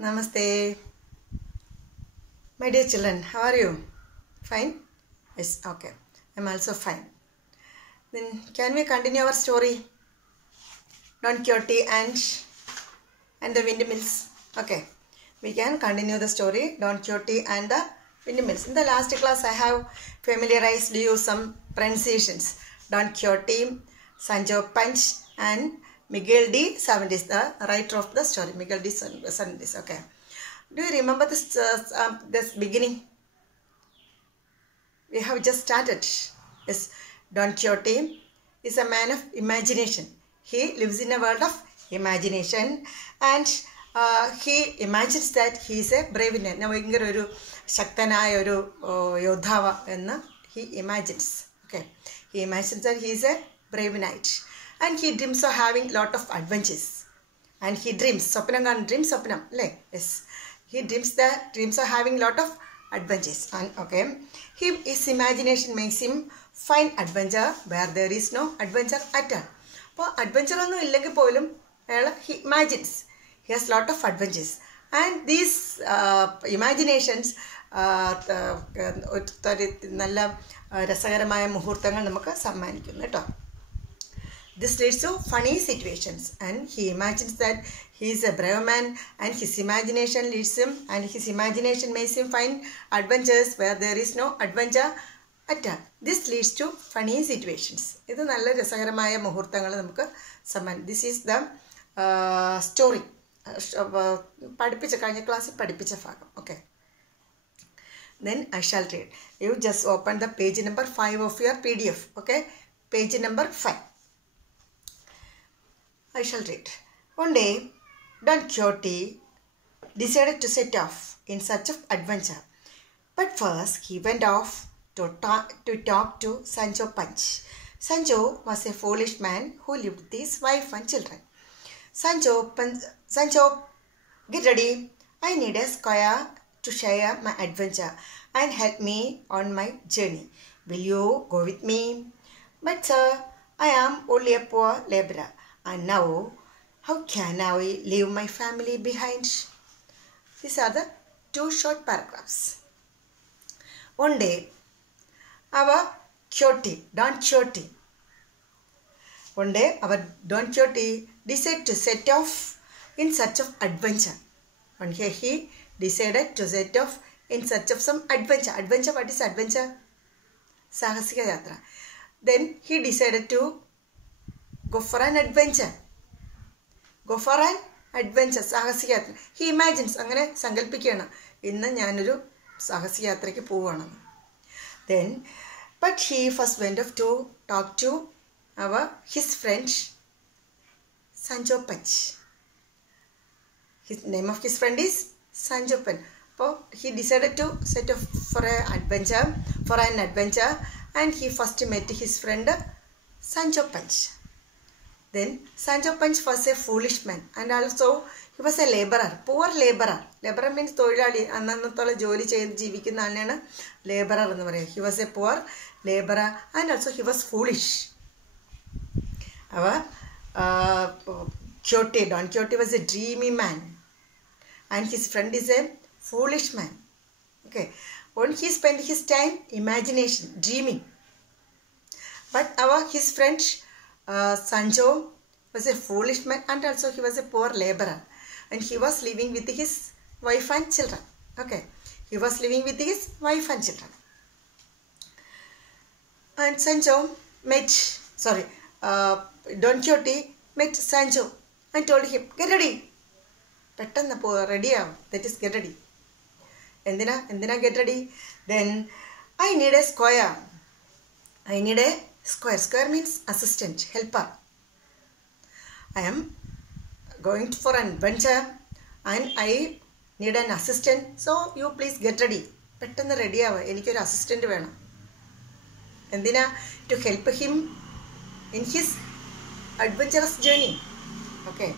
Namaste. My dear children, how are you? Fine? Yes, okay. I'm also fine. Then can we continue our story? Don Quixote and the windmills. Okay. We can continue the story Don Quixote and the windmills. In the last class I have familiarized you some pronunciations. Don Quixote, Sancho Panch and Miguel de Cervantes, the writer of the story. Miguel de Cervantes. Okay. Do you remember this beginning? We have just started. Yes, Don Quixote is a man of imagination. He lives in a world of imagination and he imagines that he is a brave man. Now, he imagines. Okay, he imagines that he is a brave knight and he dreams of having lot of adventures. And he dreams. Sopnam. Yes. He dreams of having lot of adventures. And okay, his imagination makes him find adventure where there is no adventure at all. So adventure he imagines. He has lot of adventures. And these imaginations this leads to funny situations, and he imagines that he is a brave man, and his imagination leads him, and his imagination makes him find adventures where there is no adventure at all. This leads to funny situations. This is the story. Okay. Then I shall read. You just open the page number 5 of your PDF. Okay. Page number 5. I shall read. One day, Don Quixote decided to set off in search of adventure. But first, he went off to talk to Sancho Panch. Sancho was a foolish man who lived with his wife and children. Sancho, get ready. I need a squire to share my adventure and help me on my journey. Will you go with me? But sir, I am only a poor laborer. And now, how can I leave my family behind? These are the 2 short paragraphs. One day, our Don Quixote decided to set off in search of adventure. One day, he decided to set off in search of some adventure. Adventure, what is adventure? Sahasika Yatra. Then, he decided to go for an adventure. Sahasiyatra. He imagines, angane sankalpikkana. Inna njanoru sahasiyathrakku povana. Then, but he first went off to talk to his friend Sancho Panch. His name of his friend is Sancho Panch. So he decided to set off for an adventure, and he first met his friend Sancho Panch. Then Sancho Panch was a foolish man, and also he was a laborer, poor laborer. Laborer means തൊഴിലാളി അന്നന്നത്തോളം ജോലി ചെയ്ത് ജീവിക്കുന്ന ആളിനെയാണ് laborer എന്ന് പറയുക. He was a poor laborer and also he was foolish. Don Quixote was a dreamy man and his friend is a foolish man. Okay, when he spent his time imagination, dreaming. But his friend Sancho was a foolish man and also he was a poor laborer, and he was living with his wife and children. Okay, he was living with his wife and children. And Don Quixote met Sancho and told him, get ready. That is get ready. Endina get ready. Then I need a squire. Squire means assistant, helper. I am going for an adventure and I need an assistant. So you please get ready. Pettanna ready aava. Enikku oru assistant venam. Endina to help him in his adventurous journey. Okay.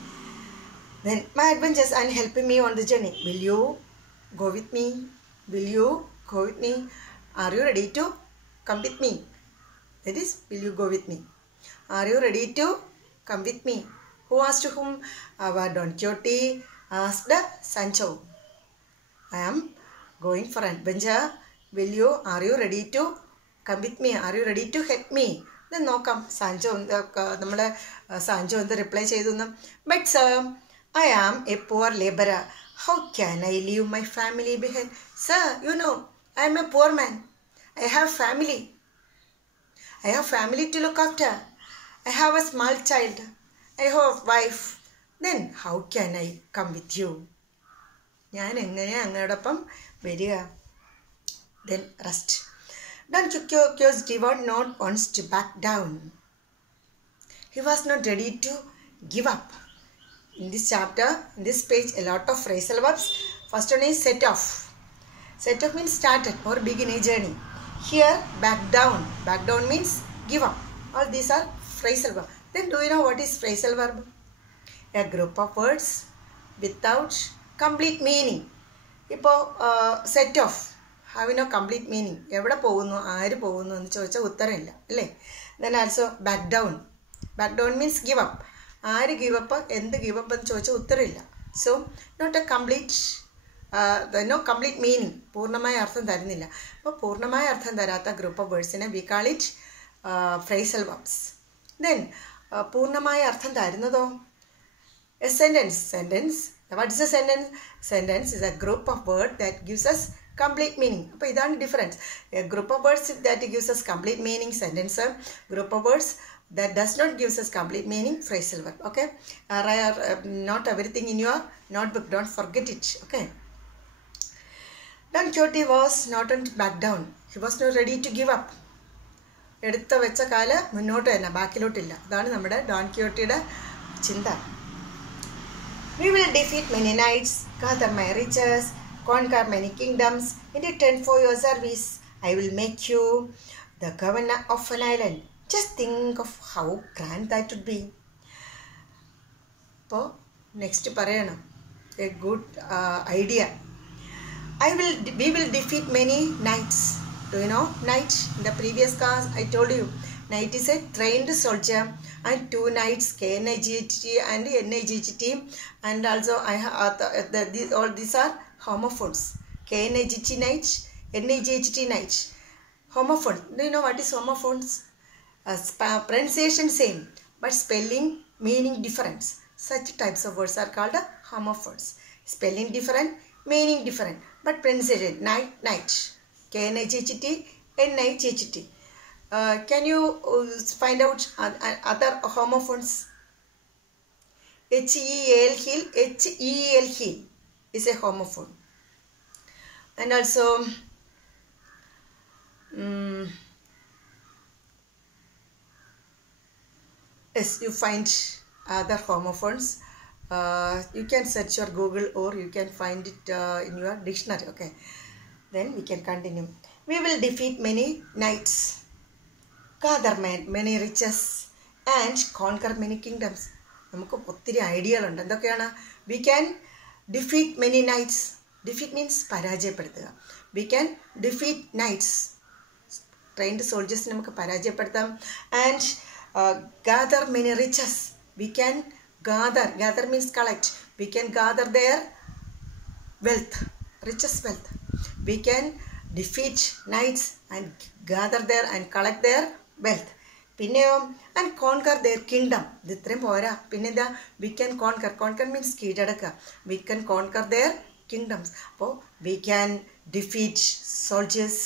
Then my adventures and helping me on the journey. Will you go with me? Are you ready to come with me? That is, will you go with me? Are you ready to come with me? Who asked whom? Our Don Quixote asked Sancho. I am going for an adventure. Are you ready to come with me? Are you ready to help me? Then നോക്കാം Sancho നമ്മുടെ Sancho എന്ത് reply ചെയ്തു. But sir, I am a poor laborer. How can I leave my family behind? Sir, you know, I am a poor man. I have family. I have family to look after. I have a small child. I have a wife. Then how can I come with you? ഞാൻ എങ്ങനെ അങ്ങോടൊപ്പം വരിക? Then rest. Don Quixote not wants to back down. He was not ready to give up. In this chapter, in this page, a lot of phrasal verbs. First one is set off. Set off means started or begin a journey. Here, back down. Back down means give up. All these are phrasal verbs. Then do you know what is phrasal verb? A group of words without complete meaning. ഇപ്പോൾ set off have no complete meaning. എവിടെ പോകുന്നു, ആര് പോകുന്നു എന്ന് ചോദിച്ചാൽ ഉത്തരമില്ല അല്ലേ. Then also back down. Back down means give up. ആര് ഗിവ് അപ്പ്, എന്ത് ഗിവ് അപ്പ് എന്ന് ചോദിച്ചാൽ ഉത്തരമില്ല. So not a complete no complete meaning. പൂർണ്ണമായ അർത്ഥം തരുന്നില്ല. അപ്പോൾ പൂർണ്ണമായ അർത്ഥം തരാത്ത ഗ്രൂപ്പ് ഓഫ് വേർഡ്സിനെ we call it phrasal verbs. Then പൂർണ്ണമായ അർത്ഥം തരുന്നതോ a sentence. What is a sentence? Sentence is a group of words that gives us complete meaning. അപ്പോൾ ഇതാണ് difference. A group of words that gives us complete meaning, sentence. Group of words that does not gives us complete meaning, phrasal verb. Okay, not everything in your notebook, don't forget it. Okay, Don Quixote was not on back down. He was not ready to give up. എടുത്ത വെച്ച കാല് മുന്നോട്ട് തന്നെ, ബാക്കിലോട്ടില്ല. അതാണ് നമ്മുടെ Don ക്വിയോട്ടിയുടെ ചിന്ത. We will defeat many knights, gather my riches, conquer many kingdoms. In return for your service, I will make you the governor of an island. Just think of how grand that would be. അപ്പോൾ next പറയണം a good idea. We will defeat many knights. Do you know knight? In the previous class I told you, knight is a trained soldier, and 2 knights, KNIGHT and NIGHT, and also all these are homophones. KNIGHT knight, NIGHT knight. Homophones. Do you know what is homophones? Pronunciation same, but spelling meaning different. Such types of words are called homophones. Spelling different, meaning different, but pronunciation night. KNIGHT, NIGHT. Can you find out other homophones? HEL is a homophone. And also yes, you find other homophones. You can search your Google or you can find it in your dictionary. Okay, then we can continue. We will defeat many knights, gather many riches, and conquer many kingdoms. നമുക്ക് ഒത്തിരി ഐഡിയകളുണ്ട്. എന്തൊക്കെയാണ്? We can defeat many knights. Defeat means പരാജയപ്പെടുത്തുക. We can defeat knights. Trained soldiers നമുക്ക് പരാജയപ്പെടുത്താം. And gather many riches. We can gather means collect. We can gather their wealth, riches wealth. We can defeat knights and gather their and collect their wealth. പിന്നെയോ and conquer their kingdom. ഇത് ഇത്രയും പോരാ. പിന്നെന്താ? We can conquer means കീഴടക്കുക. We can conquer their kingdoms. അപ്പോൾ we can defeat soldiers,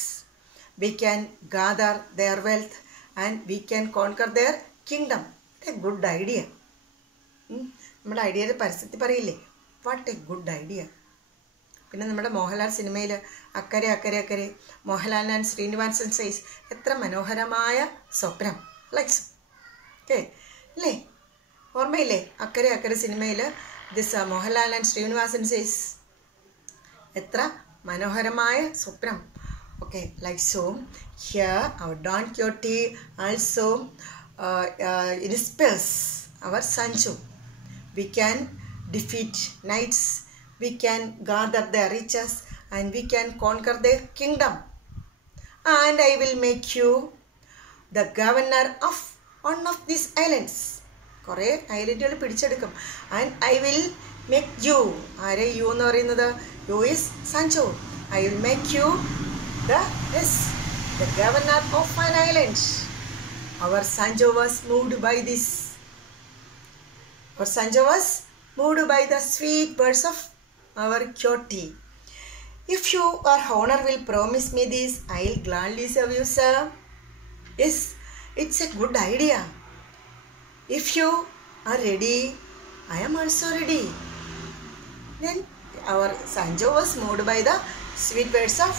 we can gather their wealth, and we can conquer their kingdom. It's a good idea. നമ്മുടെ ഐഡിയയുടെ പരസ്യത്തിൽ പറയില്ലേ, what A good idea. പിന്നെ നമ്മുടെ മോഹൻലാൽ സിനിമയിൽ അക്കരെ അക്കരെ അക്കരെ മോഹൻലാൽ ആൻഡ് ശ്രീനിവാസൻ സൈസ് എത്ര മനോഹരമായ സ്വപ്നം, ലൈക്സ് ഓക്കെ അല്ലേ? ഓർമ്മയില്ലേ? അക്കരെ അക്കരെ സിനിമയിൽ this Mohanlal and Sreenivasan says എത്ര മനോഹരമായ സ്വപ്നം. Okay, like so, here our Don Quixote also inspires our Sancho. We can defeat knights, we can gather their riches, and we can conquer their kingdom. And I will make you the governor of one of these islands. കുറേ ഐലൻഡുകൾ പിടിച്ചെടുക്കും. And I will make you. ആരെ you എന്ന് പറയുന്നത്? You is Sancho. I will make you the governor of an island. Our Sancho was moved by this. Our Sancho was moved by the sweet words of our quixote. If your honor will promise me this, I'll gladly serve you, sir. Yes, it's a good idea. If you are ready, I am also ready. Then our Sancho was moved by the sweet words of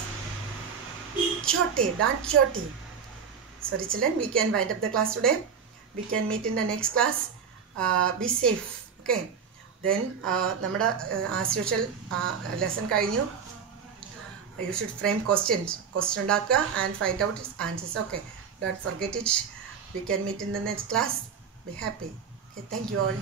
quixote, Don Quixote. Sorry children, we can wind up the class today. We can meet in the next class. Be safe. Okay. Then നമ്മുടെ as usual lesson കഴിഞ്ഞു. You should frame questions. Question ഉണ്ടാക്കുക and find out its answers. Okay. Don't forget it. We can meet in the next class. Be happy. Okay. Thank you all.